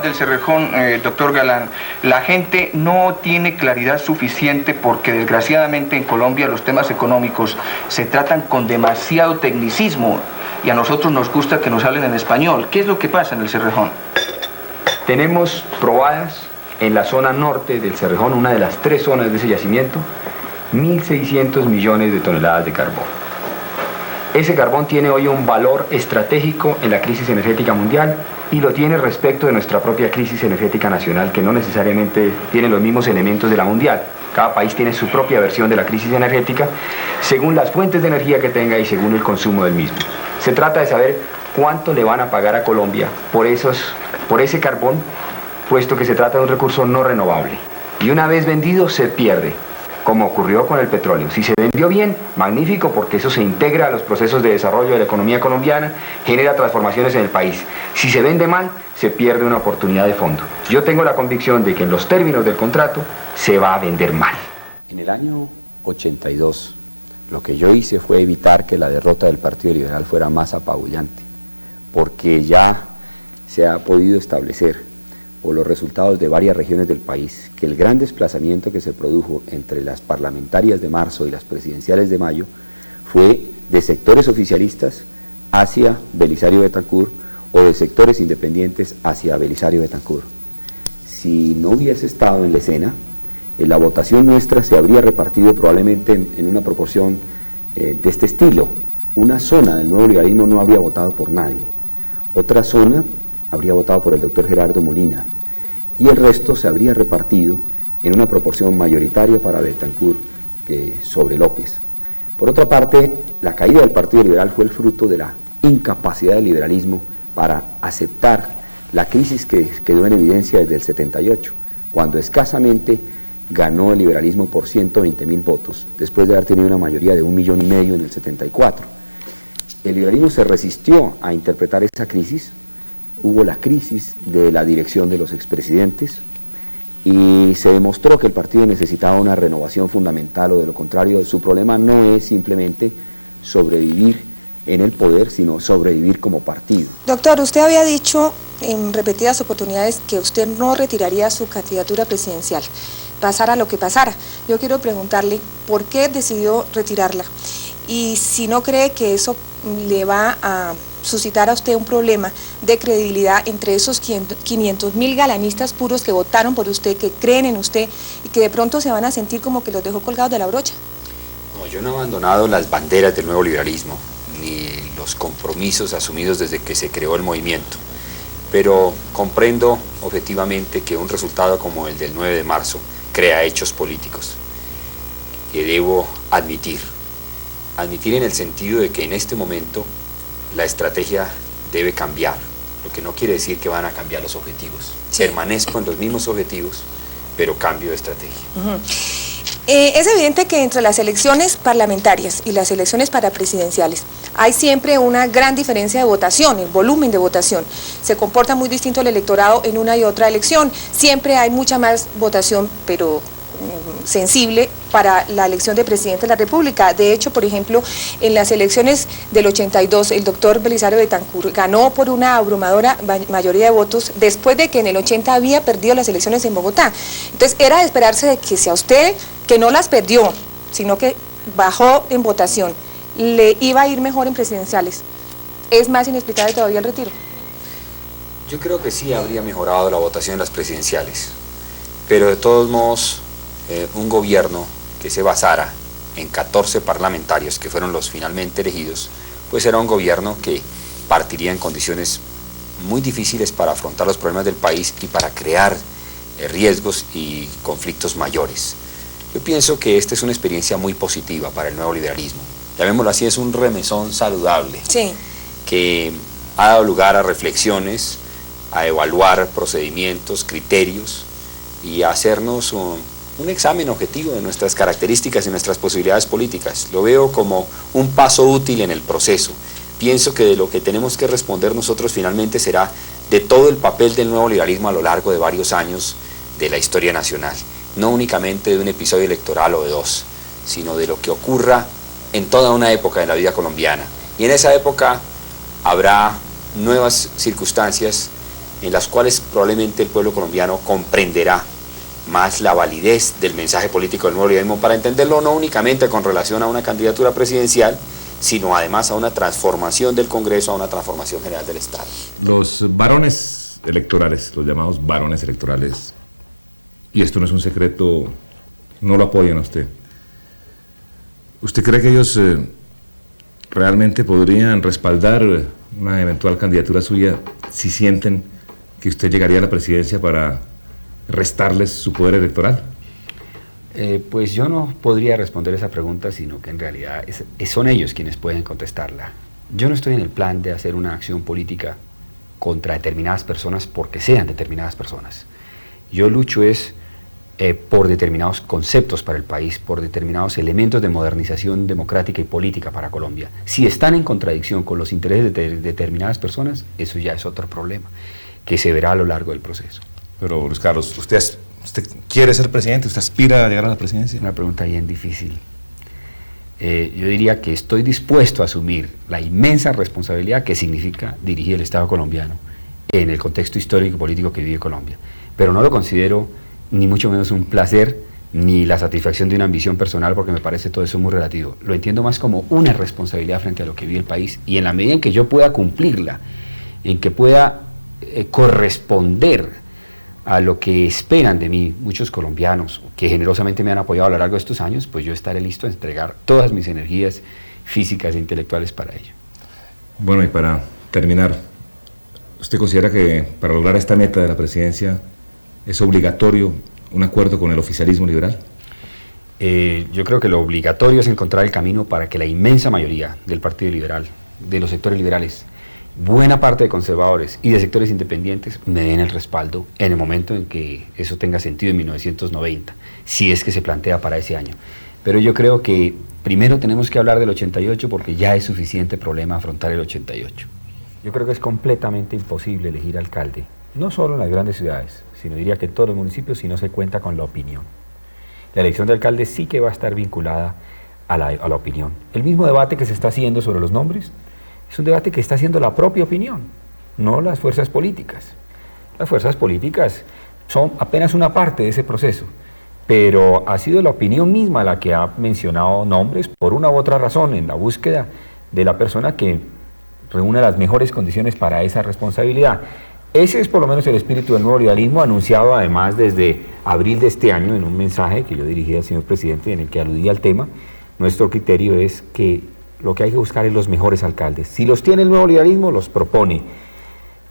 Del Cerrejón, doctor Galán, la gente no tiene claridad suficiente porque desgraciadamente en Colombia los temas económicos se tratan con demasiado tecnicismo y a nosotros nos gusta que nos hablen en español. ¿Qué es lo que pasa en el Cerrejón? Tenemos probadas en la zona norte del Cerrejón, una de las 3 zonas de ese yacimiento, 1.600 millones de toneladas de carbón. Ese carbón tiene hoy un valor estratégico en la crisis energética mundial y lo tiene respecto de nuestra propia crisis energética nacional, que no necesariamente tiene los mismos elementos de la mundial. Cada país tiene su propia versión de la crisis energética según las fuentes de energía que tenga y según el consumo del mismo. Se trata de saber cuánto le van a pagar a Colombia por ese carbón, puesto que se trata de un recurso no renovable. Y una vez vendido se pierde, como ocurrió con el petróleo. Si se vendió bien, magnífico, porque eso se integra a los procesos de desarrollo de la economía colombiana, genera transformaciones en el país. Si se vende mal, se pierde una oportunidad de fondo. Yo tengo la convicción de que en los términos del contrato se va a vender mal. En el año 82, lo que yo hice fue evitar que la derrota del Partido Liberal fuera más apabullante, porque ya se ha podido establecer por los resultados de varias regiones del país, que el gran desplazamiento que se produjo entre las parlamentarias de marzo y las presidenciales de mayo fue de sectores oficialistas hacia Belisario Betancur o de sectores independientes hacia Belisario Betancur. Si no hubiese estado en la escena, la votación nuestra se habría repartido probablemente en una proporción de este estilo. Una zona del nuevo liberalismo no habría votado por nadie, otra zona habría votado por el doctor Gerardo Molina, y el resto se habría repartido en una proporción mayoritaria para Betancur que sobre López. Por otra parte, la caída del Partido Liberal fue el fruto de la incapacidad del liberalismo para aceptar la crisis que quedó en evidencia desde el 78, cuando escasamente ganó el liberalismo por 120.000 votos, después de haber tenido una mayoría de 1,5 millones en el 74. El liberalismo se resistió a interpretar esa crisis. Hubo la crisis de la dirección de los expresidentes y se demostró que el partido necesitaba una renovación fundamental, o de lo contrario su problema no es simplemente sobrevivir en el poder, sino sobrevivir como partido. Doctor, usted había dicho en repetidas oportunidades que usted no retiraría su candidatura presidencial, pasara lo que pasara. Yo quiero preguntarle por qué decidió retirarla y si no cree que eso le va a suscitar a usted un problema de credibilidad entre esos 500.000 galanistas puros que votaron por usted, que creen en usted y que de pronto se van a sentir como que los dejó colgados de la brocha. No, yo no he abandonado las banderas del nuevo liberalismo, ni los compromisos asumidos desde que se creó el movimiento, pero comprendo objetivamente que un resultado como el del 9 de marzo crea hechos políticos que debo admitir en el sentido de que en este momento la estrategia debe cambiar, lo que no quiere decir que van a cambiar los objetivos. Sí. Permanezco en los mismos objetivos, pero cambio de estrategia. Es evidente que entre las elecciones parlamentarias y las elecciones presidenciales hay siempre una gran diferencia de votación, el volumen de votación. Se comporta muy distinto el electorado en una y otra elección. Siempre hay mucha más votación, pero sensible para la elección de presidente de la República. De hecho, por ejemplo, en las elecciones del 82, el doctor Belisario Betancur ganó por una abrumadora mayoría de votos después de que en el 80 había perdido las elecciones en Bogotá. Entonces, era de esperarse de que si a usted, que no las perdió, sino que bajó en votación, le iba a ir mejor en presidenciales. ¿Es más inexplicable todavía el retiro? Yo creo que sí habría mejorado la votación en las presidenciales, pero de todos modos, un gobierno que se basara en 14 parlamentarios que fueron los finalmente elegidos, pues era un gobierno que partiría en condiciones muy difíciles para afrontar los problemas del país y para crear riesgos y conflictos mayores. Yo pienso que esta es una experiencia muy positiva para el nuevo liberalismo. Llamémoslo así, es un remesón saludable, sí, que ha dado lugar a reflexiones, a evaluar procedimientos, criterios y a hacernos un examen objetivo de nuestras características y nuestras posibilidades políticas. Lo veo como un paso útil en el proceso. Pienso que de lo que tenemos que responder nosotros finalmente será de todo el papel del nuevo liberalismo a lo largo de varios años de la historia nacional. No únicamente de un episodio electoral o de dos, sino de lo que ocurra en toda una época de la vida colombiana. Y en esa época habrá nuevas circunstancias en las cuales probablemente el pueblo colombiano comprenderá más la validez del mensaje político del nuevo liberalismo, para entenderlo no únicamente con relación a una candidatura presidencial, sino además a una transformación del Congreso, a una transformación general del Estado. Los varones electorales, los llamados varones electorales, y esto no es un secreto, no lo apoyan a usted. ¿Usted cree que ellos realmente podrían respaldar una eventual candidatura suya si sienten que usted llegaría a la presidencia para restarles su poder electoral? Pues yo no podría responder esa pregunta, sino que en realidad son ellos quienes pueden contestarla. Yo no estoy en el plan de hacer una acción política contra determinadas personas porque sean determinadas personas. Yo lucho por determinados conceptos para el país, por determinados elementos de modernización democrática y política para Colombia. Si están en contradicción con los intereses de determinadas personas, eso ya es otro problema, que se verá a lo largo del proceso. Pero, Luis Carlos, ¿usted quiere ser presidente? ¿Usted aspira a llegar a la presidencia? Una pregunta bien difícil. Yo diría que estoy dispuesto a asumir la inmensa responsabilidad que significa dirigir el Estado colombiano en el contexto histórico y político que vive Colombia. Pero no lo considero ni mucho menos un placer, ni la satisfacción de una ambición personal, porque me parece todo eso muy relativo. Lo entiendo más como una responsabilidad frente a lo que vive el país, y en la medida en que yo pueda cumplirla, en que pueda corresponder a lo que esperan de mí muchos colombianos, que generosamente me han apoyado a lo largo de estos años, pues yo estaré listo a entregar todas mis energías físicas e intelectuales para ello. Bueno, y para terminar, ¿usted considera que para lograr esta meta de la presidencia es obligatorio un acuerdo con el oficialismo liberal? Yo creo que lo obligatorio es encontrar el camino para que la inmensa mayoría del Partido Liberal, de los sectores liberales, buena parte de conservadores y de sectores independientes me den el respaldo en el momento en que eso tenga sentido en 1990, si es que se plantea para ese año. Pero yo creo que primero tenemos que hablar del 88 porque ya es suficiente problema afrontar el 88. Yo creo que es completamente imposible elegir alcalde, no solo en las grandes ciudades, sino diría que en todos los municipios, si no se cuenta con la opinión. La elección de alcalde sí que va a estar vinculada a la opinión. El mismo debate que se está haciendo sobre los nombres es un debate que está haciendo la propia opinión, no las fuerzas políticas. Las fuerzas políticas son apenas una parte de ese proceso, pero ha sido la opinión misma la que ha mencionado nombres por una u otra razón en la búsqueda de la persona que reúne las mejores condiciones para esa responsabilidad. Ese es por lo menos el espíritu del nuevo liberalismo, anunciado además desde abril de este año en un mensaje que yo dirigí al señor presidente en el que aludía al tema. Nuestro criterio es que lo que hay que buscar es los mejores alcaldes. Si los tiene el nuevo liberalismo, los propone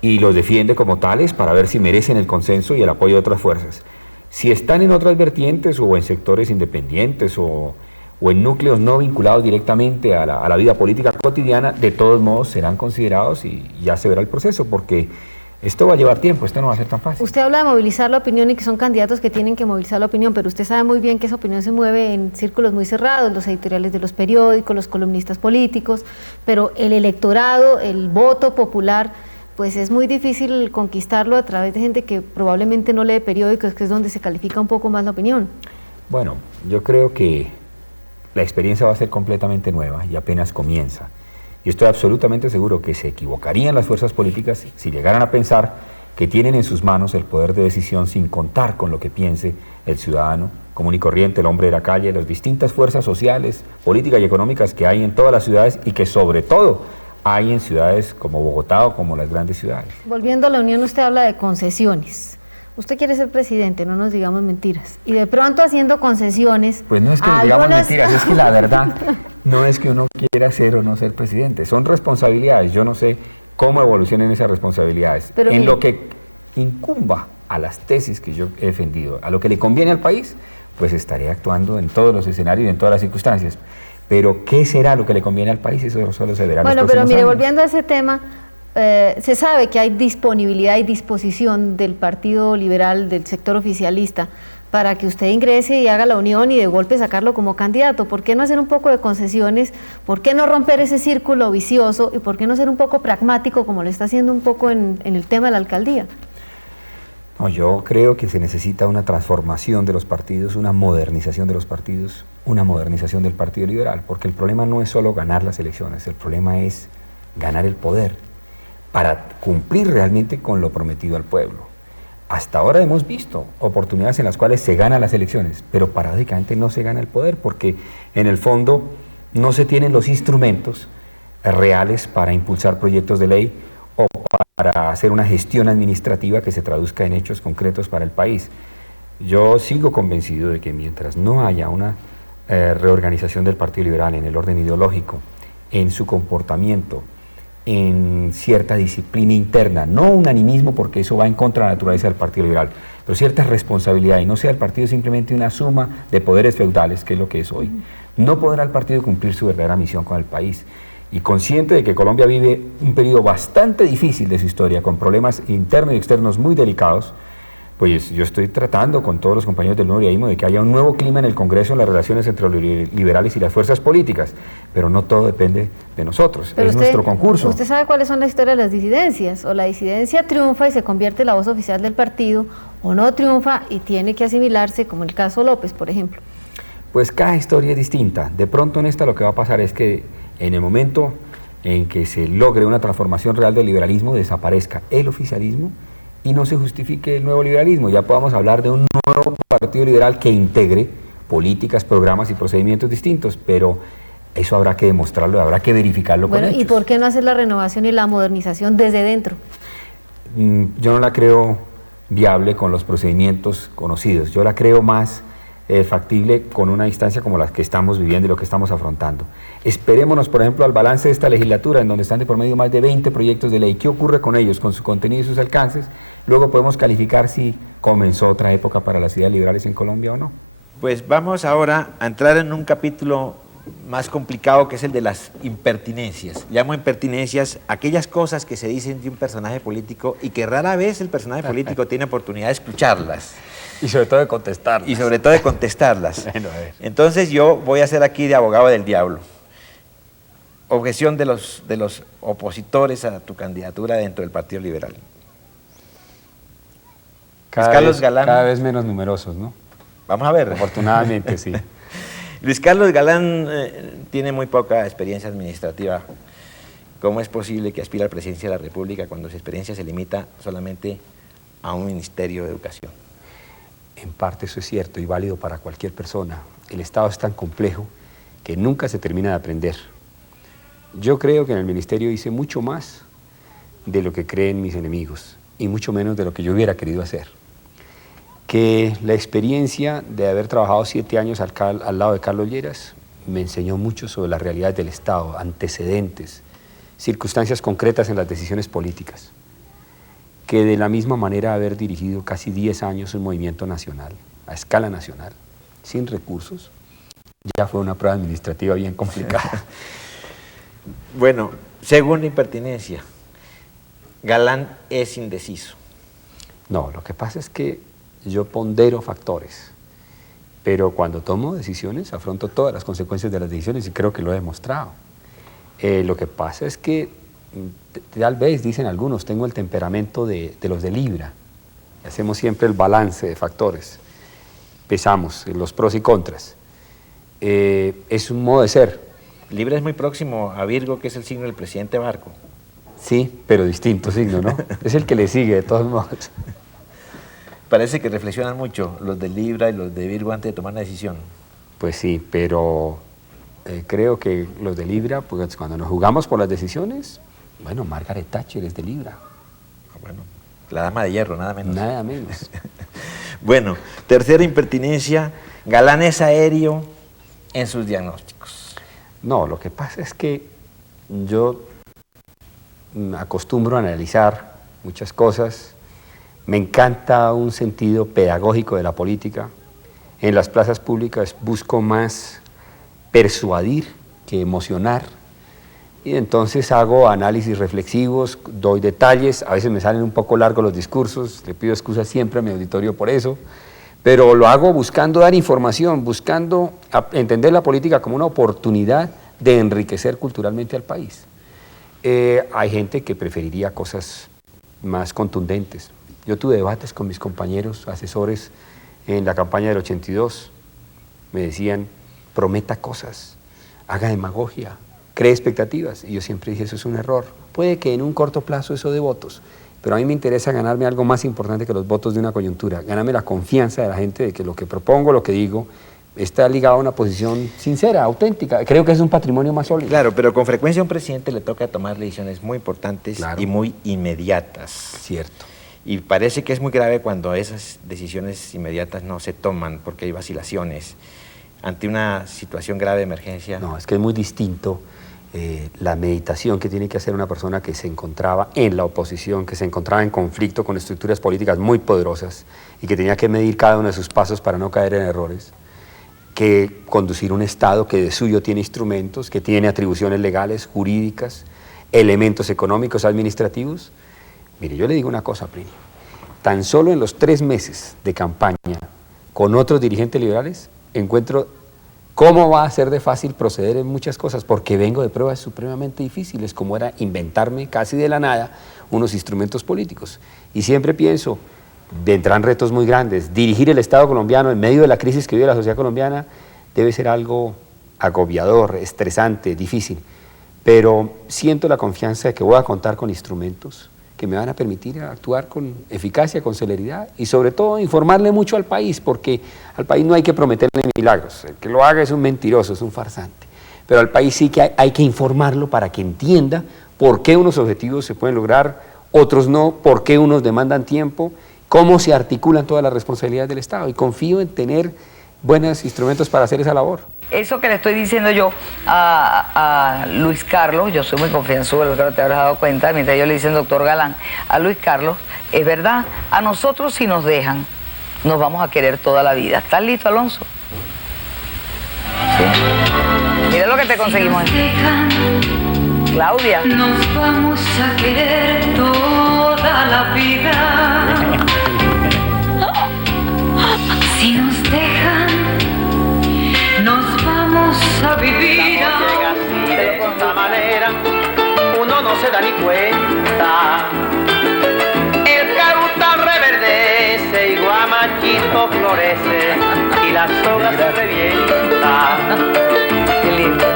y los defiende como tales para ver si merecen el consenso y el apoyo de otras fuerzas. Si están en otras vertientes o en sectores independientes o en núcleos no vinculados directamente a la vida política cotidiana, de todos modos serán considerados y ya se verá el proceso, porque esto va a llevar tiempo, esto no va a ser tan fácil. Usted habla de movilizar la opinión y que son candidatos que tienen que movilizar la opinión, pero usted sabe muy bien que esa opinión se mueve en círculos muy cerrados, los editoriales de los periódicos, los columnistas políticos, pero el electorado, el voto popular, pues es muy difícil conquistarlo a través de gente que probablemente no lee periódicos, que es donde se califica un poco más la opinión. Bueno, yo creo que la experiencia va a ser completamente nueva y apenas comienza. Y estoy absolutamente seguro que se equivocarían las fuerzas políticas si llegaran a pensar que tienen en sus manos el poder de decisión sin contar con lo que piense el ciudadano común y corriente, el hombre de la calle, las distintas fuerzas sociales, políticas y económicas que hay en todas las ciudades y que sobre todo hay en ciudades como Bogotá o como las grandes ciudades. Volviendo a la Unión, usted habla de concesiones. Usted quiere ser presidente, no nos digamos mentiras. Y de pronto haciendo concesiones... Pues no es que nos digamos mentiras, es que la verdad no es que uno quiera ser o no ser presidente. Son responsabilidades. Yo no sé cómo evolucionen esas responsabilidades. Pero en lo que incumba a las tesis que yo he defendido, a lo que le conviene al país, pues estaré actuando en todos los escenarios y en todas las circunstancias. Pero ¿qué será lo que le conviene al país? Eso solo se verá en los próximos años. Bueno, pero mire, volviendo a ese tema... se sabe que hay disponibilidad y disposición del Partido Liberal, del sector oficialista, para que usted ingrese y haga la unión y de golpe sacarlo como candidato. ¿Por qué no hacer un poco de concesiones? ¿Por qué no romper ese círculo vicioso? ¿Y por qué no ser un poco pragmático como lo está haciendo un poco en el tema de la alcaldía? No, yo creo que se necesita una transformación de los partidos, una modernización de los partidos, una modernización del Partido Liberal, porque el problema no es solo ganar las elecciones, el problema es ganar el poder. para cumplir realmente con lo prometido al pueblo. Hasta ahora hemos visto oportunidades en las cuales se ganan las elecciones, pero paradójicamente no se gana el poder, porque en el fondo no se tienen los instrumentos reales para impulsar proyectos de ley o para hacer una gestión administrativa que se traduzca en hechos concretos para el país. Yo sigo convencido de que mientras no haya una reorganización del Partido Liberal en el orden ideológico, en su comportamiento, en cierta disciplina interna, no un animismo porque eso va en contra de la naturaleza del Partido Liberal, pero cierta responsabilidad, y no sea el partido simplemente una suma de poderes feudales, que es lo que es hoy, no podrá el partido cumplir su verdadera misión con el país. Y consciente de que Colombia vive un periodo bastante difícil de su historia, con problemas internos y externos muy delicados, pues yo estoy tratando con todos los compañeros del nuevo liberalismo de que haya un nuevo clima en el Congreso en las relaciones entre los liberales y las fuerzas políticas, pero no todo depende de nosotros, Pero es usted, nuestro concurso. ¿Usted sabe cuáles son la historia de las disidencias? O la disidencia triunfa y se convierte en la voz oficial del partido, o no triunfa y tiene que asimilarse, como el caso López, por ejemplo. Pues cada historia es distinta. De pronto en esta lo que va a pasar es que en el momento en que se logre una transformación real del liberalismo, desaparezca el oficialismo y no se justifique el nuevo liberalismo. Ya podamos hablar de un nuevo partido liberal que integre políticas, programas y procedimientos distintos, pero eso habrá que demostrarlo, habrá que verificarlo con hechos. ¿Y por qué no hacer la renovación y la modernización desde dentro? Yo no la creo viable con los procedimientos conocidos, yo la creo más factible con una instancia como la que estamos viviendo y lo que estamos afrontando. Esperémonos, por ejemplo, al balance de esta legislatura, en donde están de por medio más de 20 proyectos de ley. ¿Qué ocurre con ellos, con su contenido y sus alcances? Luego podemos calificar si comenzó otra época para las ideas liberales en Colombia o no. Pues vamos ahora a entrar en un capítulo más complicado, que es el de las impertinencias. Llamo impertinencias aquellas cosas que se dicen de un personaje político y que rara vez el personaje político tiene oportunidad de escucharlas. Y sobre todo de contestarlas. Y sobre todo de contestarlas. Bueno, a ver. Entonces yo voy a ser aquí de abogado del diablo. Objeción de los opositores a tu candidatura dentro del Partido Liberal. Carlos Galán. Cada vez menos numerosos, ¿no? Vamos a ver. Afortunadamente, sí. Luis Carlos Galán tiene muy poca experiencia administrativa. ¿Cómo es posible que aspire a la presidencia de la República cuando su experiencia se limita solamente a un ministerio de educación? En parte eso es cierto y válido para cualquier persona. El Estado es tan complejo que nunca se termina de aprender. Yo creo que en el ministerio hice mucho más de lo que creen mis enemigos y mucho menos de lo que yo hubiera querido hacer. Que la experiencia de haber trabajado 7 años al lado de Carlos Lleras me enseñó mucho sobre las realidades del Estado, antecedentes, circunstancias concretas en las decisiones políticas. Que de la misma manera haber dirigido casi 10 años un movimiento nacional, a escala nacional, sin recursos, ya fue una prueba administrativa bien complicada. Bueno, segunda impertinencia, Galán es indeciso. No, lo que pasa es que yo pondero factores, pero cuando tomo decisiones afronto todas las consecuencias de las decisiones y creo que lo he demostrado. Lo que pasa es que tal vez, dicen algunos, tengo el temperamento de los de Libra. Hacemos siempre el balance de factores. Pesamos los pros y contras. Es un modo de ser. Libra es muy próximo a Virgo, que es el signo del presidente Barco. Sí, pero distinto signo, ¿no? Es el que le sigue, de todos modos. Parece que reflexionan mucho los de Libra y los de Virgo antes de tomar una decisión. Pues sí, pero creo que los de Libra, pues cuando nos jugamos por las decisiones, bueno, Margaret Thatcher es de Libra. Bueno, la dama de hierro, nada menos. Nada menos. Bueno, tercera impertinencia, Galán es aéreo en sus diagnósticos. No, lo que pasa es que yo acostumbro a analizar muchas cosas. Me encanta un sentido pedagógico de la política. En las plazas públicas busco más persuadir que emocionar. Y entonces hago análisis reflexivos, doy detalles, a veces me salen un poco largos los discursos, le pido excusas siempre a mi auditorio por eso, pero lo hago buscando dar información, buscando entender la política como una oportunidad de enriquecer culturalmente al país. Hay gente que preferiría cosas más contundentes. Yo tuve debates con mis compañeros asesores en la campaña del 82, me decían, prometa cosas, haga demagogia, cree expectativas. Y yo siempre dije, eso es un error. Puede que en un corto plazo eso dé votos, pero a mí me interesa ganarme algo más importante que los votos de una coyuntura, ganarme la confianza de la gente de que lo que propongo, lo que digo, está ligado a una posición sincera, auténtica. Creo que es un patrimonio más sólido. Claro, pero con frecuencia a un presidente le toca tomar decisiones muy importantes y muy inmediatas. Cierto. Y parece que es muy grave cuando esas decisiones inmediatas no se toman porque hay vacilaciones ante una situación grave de emergencia. No, es que es muy distinto la meditación que tiene que hacer una persona que se encontraba en la oposición, que se encontraba en conflicto con estructuras políticas muy poderosas y que tenía que medir cada uno de sus pasos para no caer en errores, que conducir un Estado que de suyo tiene instrumentos, que tiene atribuciones legales, jurídicas, elementos económicos, administrativos. Mire, yo le digo una cosa, Plinio, tan solo en los 3 meses de campaña con otros dirigentes liberales, encuentro cómo va a ser de fácil proceder en muchas cosas, porque vengo de pruebas supremamente difíciles, como era inventarme casi de la nada unos instrumentos políticos. Y siempre pienso, vendrán retos muy grandes. Dirigir el Estado colombiano en medio de la crisis que vive la sociedad colombiana debe ser algo agobiador, estresante, difícil. Pero siento la confianza de que voy a contar con instrumentos que me van a permitir actuar con eficacia, con celeridad y sobre todo informarle mucho al país, porque al país no hay que prometerle milagros. El que lo haga es un mentiroso, es un farsante. Pero al país sí que hay que informarlo para que entienda por qué unos objetivos se pueden lograr, otros no, por qué unos demandan tiempo, cómo se articulan todas las responsabilidades del Estado. Y confío en tener buenos instrumentos para hacer esa labor. Eso que le estoy diciendo yo a Luis Carlos, yo soy muy confianzudo, creo que te habrás dado cuenta, mientras yo le dicen doctor Galán, a Luis Carlos, es verdad, a nosotros si nos dejan, nos vamos a querer toda la vida. ¿Estás listo, Alonso? Sí. Mira lo que te conseguimos. Claudia. Nos vamos a querer toda la vida. Si nos dejan, nos vamos a vivir. Llega así de esta manera, uno no se da ni cuenta. El caruta reverdece y guamachito florece y la soga se revienta.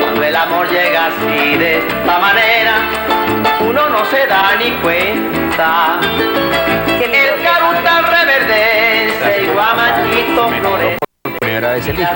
Cuando el amor llega así de esta manera, uno no se da ni cuenta. El caruta reverdece y guamachito florece. Primera vez el hijo,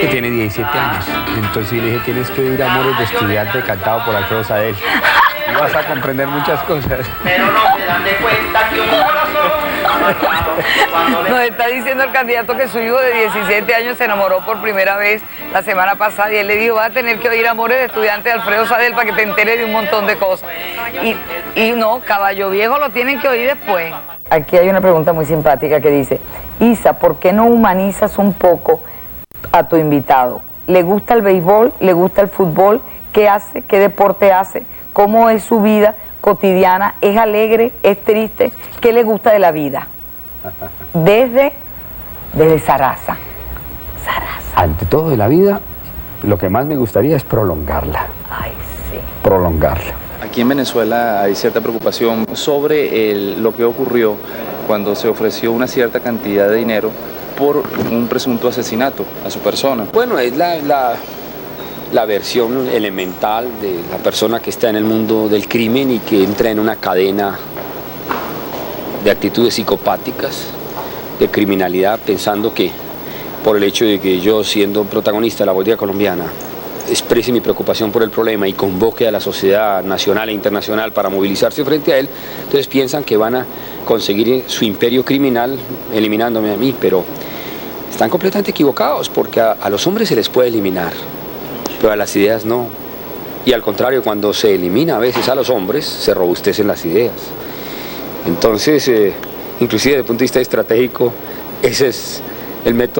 que tiene 17 años. Entonces le dije, tienes que oír Amores de Estudiante cantado por Alfredo Sadel. Y vas a comprender muchas cosas. Pero no se dan de cuenta que un corazón... Nos está diciendo el candidato que su hijo de 17 años se enamoró por primera vez la semana pasada y él le dijo, vas a tener que oír Amores de Estudiante de Alfredo Sadel para que te enteres de un montón de cosas. Y no, Caballo Viejo lo tienen que oír después. Aquí hay una pregunta muy simpática que dice, Isa, ¿por qué no humanizas un poco a tu invitado? ¿Le gusta el béisbol? ¿Le gusta el fútbol? ¿Qué hace? ¿Qué deporte hace? ¿Cómo es su vida cotidiana? ¿Es alegre? ¿Es triste? ¿Qué le gusta de la vida? Desde Sarasa. Ante todo de la vida, lo que más me gustaría es prolongarla. Ay, sí. Prolongarla. Aquí en Venezuela hay cierta preocupación sobre lo que ocurrió cuando se ofreció una cierta cantidad de dinero por un presunto asesinato a su persona. Bueno, es la versión elemental de la persona que está en el mundo del crimen y que entra en una cadena de actitudes psicopáticas, de criminalidad, pensando que por el hecho de que yo, siendo protagonista de la política colombiana, exprese mi preocupación por el problema y convoque a la sociedad nacional e internacional para movilizarse frente a él, entonces piensan que van a conseguir su imperio criminal eliminándome a mí, pero están completamente equivocados, porque a los hombres se les puede eliminar, pero a las ideas no. Y al contrario, cuando se elimina a veces a los hombres, se robustecen las ideas. Entonces, inclusive desde el punto de vista estratégico, ese es el método